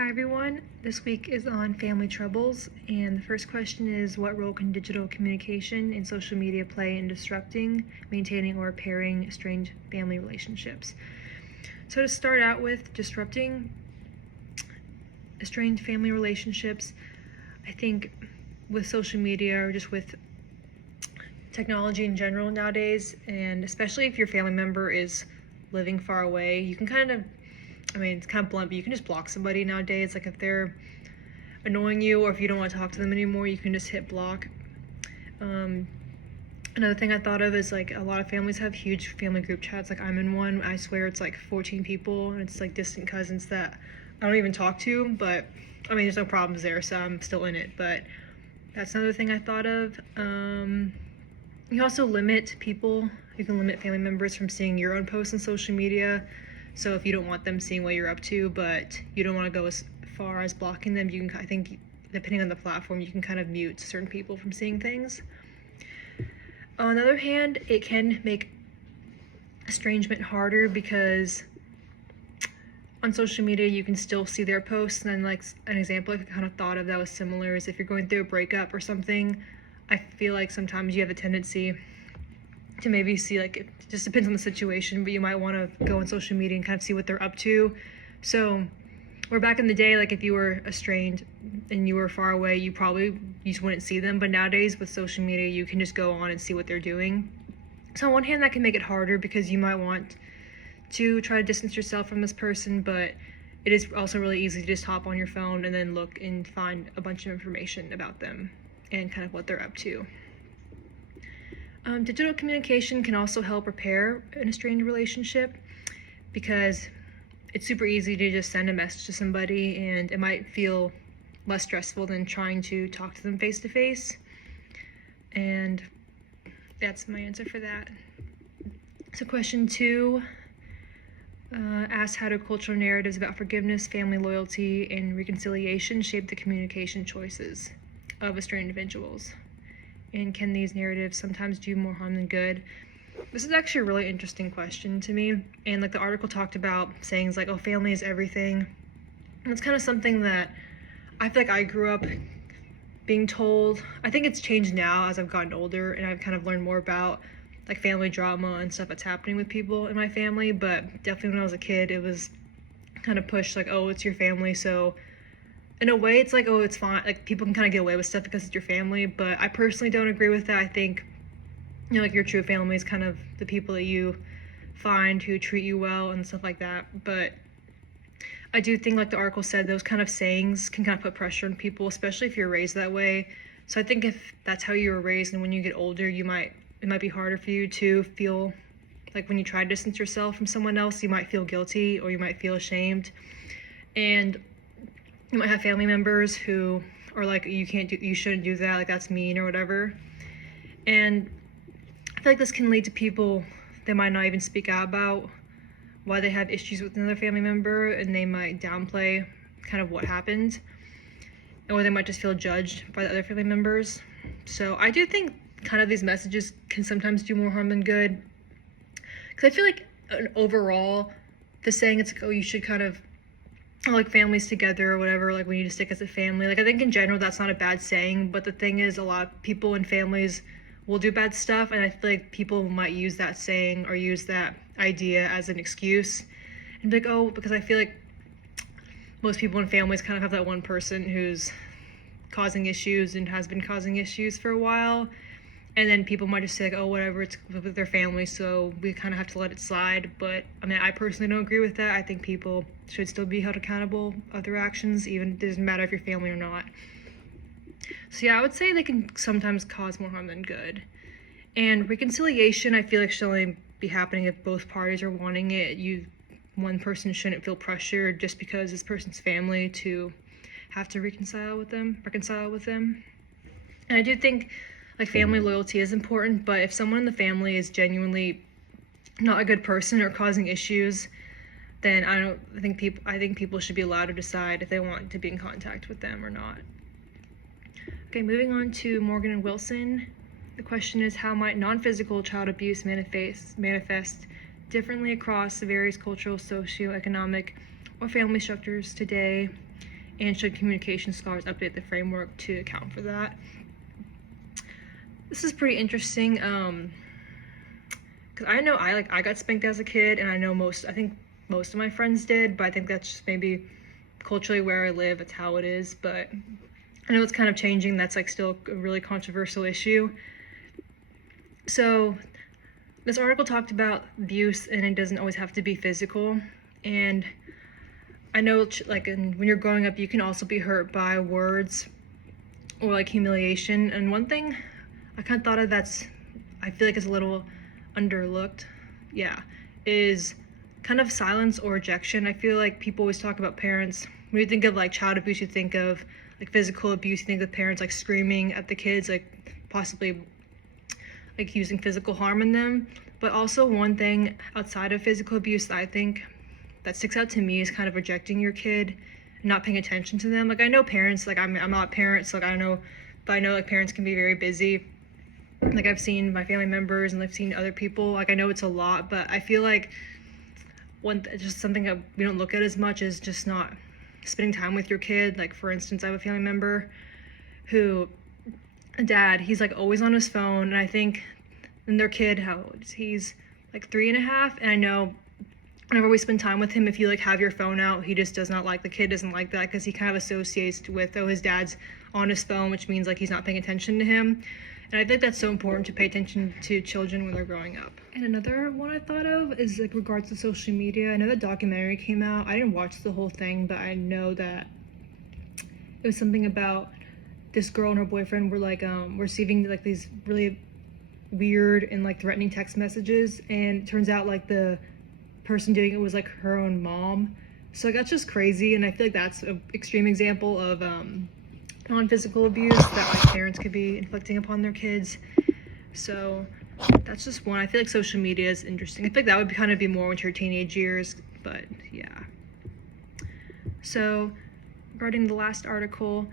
Hi everyone, this week is on family troubles, and the first question is, what role can digital communication and social media play in disrupting, maintaining, or repairing strained family relationships? So to start out with disrupting strained family relationships, I think with social media or just with technology in general nowadays, and especially if your family member is living far away, you can it's kind of blunt, but you can just block somebody nowadays. Like if they're annoying you or if you don't want to talk to them anymore, you can just hit block. Another thing I thought of is like a lot of families have huge family group chats. Like I'm in one, I swear it's like 14 people, and it's like distant cousins that I don't even talk to, but there's no problems there, so I'm still in it. But that's another thing I thought of. You also limit people. You can limit family members from seeing your own posts on social media. So if you don't want them seeing what you're up to, but you don't want to go as far as blocking them, you can, I think, depending on the platform, you can kind of mute certain people from seeing things. On the other hand, it can make estrangement harder because on social media you can still see their posts. And then like an example I kind of thought of that was similar is if you're going through a breakup or something, I feel like sometimes you have a tendency to maybe see, like, it just depends on the situation, but you might want to go on social media and kind of see what they're up to. So where back in the day, like if you were estranged and you were far away, you just wouldn't see them. But nowadays with social media, you can just go on and see what they're doing. So on one hand, that can make it harder because you might want to try to distance yourself from this person, but it is also really easy to just hop on your phone and then look and find a bunch of information about them and kind of what they're up to. Digital communication can also help repair an estranged relationship because it's super easy to just send a message to somebody, and it might feel less stressful than trying to talk to them face to face. And that's my answer for that. So question 2 asks, how do cultural narratives about forgiveness, family loyalty, and reconciliation shape the communication choices of estranged individuals? And can these narratives sometimes do more harm than good? This is actually a really interesting question to me. And like the article talked about sayings like, oh, family is everything. And it's kind of something that I feel like I grew up being told. I think it's changed now as I've gotten older and I've kind of learned more about like family drama and stuff that's happening with people in my family. But definitely when I was a kid, it was kind of pushed like, oh, it's your family, so in a way it's like, oh, it's fine, like people can kind of get away with stuff because it's your family. But I personally don't agree with that. I think, like your true family is kind of the people that you find who treat you well and stuff like that. But I do think, like the article said, those kind of sayings can kind of put pressure on people, especially if you're raised that way. So I think if that's how you were raised, and when you get older, it might be harder for you to feel like when you try to distance yourself from someone else, you might feel guilty or you might feel ashamed. And you might have family members who are like, you shouldn't do that, like that's mean or whatever. And I feel like this can lead to people, they might not even speak out about why they have issues with another family member, and they might downplay kind of what happened, or they might just feel judged by the other family members. So I do think kind of these messages can sometimes do more harm than good, because I feel like overall the saying, it's like, oh, you should kind of like families together or whatever, like we need to stick as a family. Like I think in general that's not a bad saying, but the thing is a lot of people in families will do bad stuff, and I feel like people might use that saying or use that idea as an excuse and be like, oh, because I feel like most people in families kind of have that one person who's causing issues and has been causing issues for a while, and then people might just say like, oh, whatever, it's with their family, so we kind of have to let it slide. But I personally don't agree with that. I think people should still be held accountable of their actions, even it doesn't matter if you're family or not. So yeah, I would say they can sometimes cause more harm than good. And reconciliation, I feel like should only be happening if both parties are wanting it. One person shouldn't feel pressured just because this person's family to have to reconcile with them. And I do think like family loyalty is important, but if someone in the family is genuinely not a good person or causing issues, then I think people should be allowed to decide if they want to be in contact with them or not. Okay, moving on to Morgan and Wilson. The question is, how might non-physical child abuse manifest differently across the various cultural, socioeconomic, or family structures today? and should communication scholars update the framework to account for that? This is pretty interesting, because I know I got spanked as a kid, and I think most of my friends did, but I think that's just maybe culturally where I live, it's how it is. But I know it's kind of changing. That's like still a really controversial issue. So this article talked about abuse, and it doesn't always have to be physical. And I know when you're growing up, you can also be hurt by words or like humiliation. And one thing I kind of thought of I feel like is a little underlooked, is kind of silence or rejection. I feel like people always talk about parents. When you think of like child abuse, you think of like physical abuse, you think of parents like screaming at the kids, like possibly like using physical harm in them. But also one thing outside of physical abuse that I think that sticks out to me is kind of rejecting your kid, not paying attention to them. Like I know parents, like I'm not a parent, so like I don't know, but I know like parents can be very busy. Like I've seen my family members and I've seen other people, like I know it's a lot, but I feel like just something that we don't look at as much is just not spending time with your kid. Like for instance, I have a family member who, a dad, he's like always on his phone, and I think, and their kid, how old is he? He's like 3.5, and I know whenever we spend time with him, if you like have your phone out, he just does not like, the kid doesn't like that, because he kind of associates with, oh, his dad's on his phone, which means like he's not paying attention to him. And I think that's so important to pay attention to children when they're growing up. And another one I thought of is like regards to social media. I know that documentary came out. I didn't watch the whole thing, but I know that it was something about this girl and her boyfriend were like receiving like these really weird and like threatening text messages, and it turns out like the person doing it was like her own mom. So like that's just crazy, and I feel like that's an extreme example of non-physical abuse that like parents could be inflicting upon their kids. So that's just one. I feel like social media is interesting. I think that would kind of be more into your teenage years, but yeah. So regarding the last article,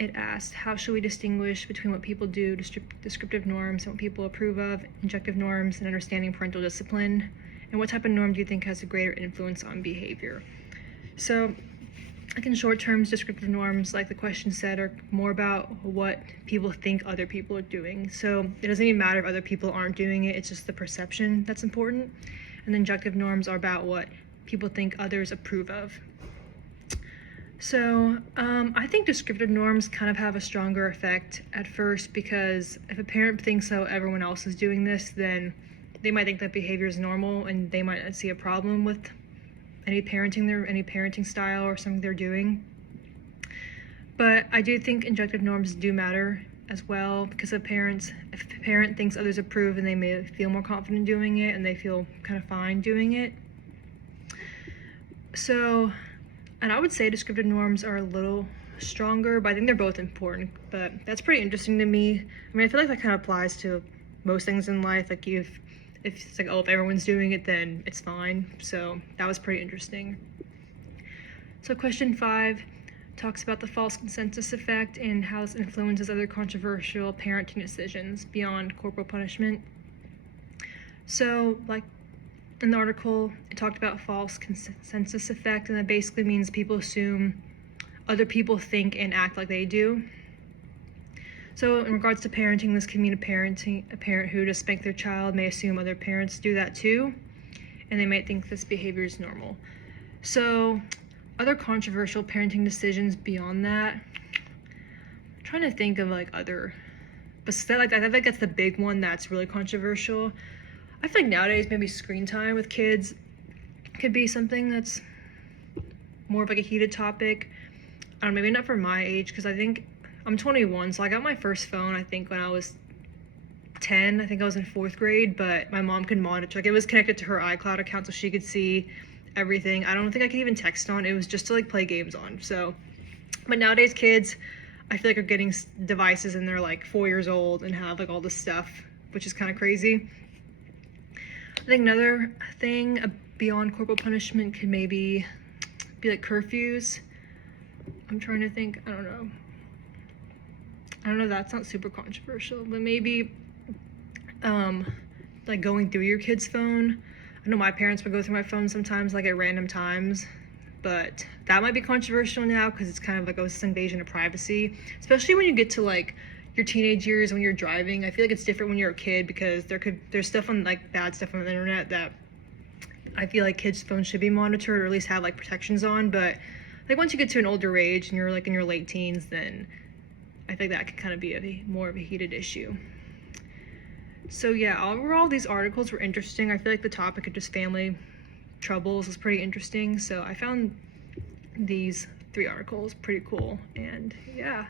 it asked, how should we distinguish between what people do, descriptive norms, and what people approve of, injective norms, and understanding parental discipline, and what type of norm do you think has a greater influence on behavior? So like in short terms, descriptive norms, like the question said, are more about what people think other people are doing. So it doesn't even matter if other people aren't doing it, it's just the perception that's important. And then injective norms are about what people think others approve of. So I think descriptive norms kind of have a stronger effect at first, because if a parent thinks so everyone else is doing this, then they might think that behavior is normal, and they might not see a problem with any parenting style or something they're doing. But I do think injective norms do matter as well, because if a parent thinks others approve, and they may feel more confident doing it, and they feel kind of fine doing it. So, and I would say descriptive norms are a little stronger, but I think they're both important. But that's pretty interesting to me. I mean, I feel like that kind of applies to most things in life. Like if it's like, oh, if everyone's doing it, then it's fine. So that was pretty interesting. So question 5 talks about the false consensus effect and how this influences other controversial parenting decisions beyond corporal punishment. So like in the article, it talked about false consensus effect, and that basically means people assume other people think and act like they do. So in regards to parenting, this can mean a parent who to spank their child may assume other parents do that too, and they might think this behavior is normal. So other controversial parenting decisions beyond that, I'm trying to think of like other, but I think that's the big one that's really controversial. I feel like nowadays maybe screen time with kids could be something that's more of like a heated topic. I don't know, maybe not for my age, because I think I'm 21, so I got my first phone, I think, when I was 10. I think I was in 4th grade, but my mom could monitor. Like, it was connected to her iCloud account, so she could see everything. I don't think I could even text on. It was just to, like, play games on. So, but nowadays, kids, I feel like, are getting devices, and they're, like, 4 years old and have, like, all this stuff, which is kind of crazy. I think another thing beyond corporal punishment could maybe be, like, curfews. I'm trying to think. I don't know, that's not super controversial, but maybe like going through your kid's phone. I know my parents would go through my phone sometimes, like at random times, but that might be controversial now because it's kind of like this invasion of privacy, especially when you get to like your teenage years when you're driving. I feel like it's different when you're a kid because there's stuff on like bad stuff on the internet that I feel like kids' phones should be monitored or at least have like protections on. But like once you get to an older age and you're like in your late teens, then I think that could kind of be more of a heated issue. So yeah, overall these articles were interesting. I feel like the topic of just family troubles was pretty interesting. So I found these 3 articles pretty cool, and yeah.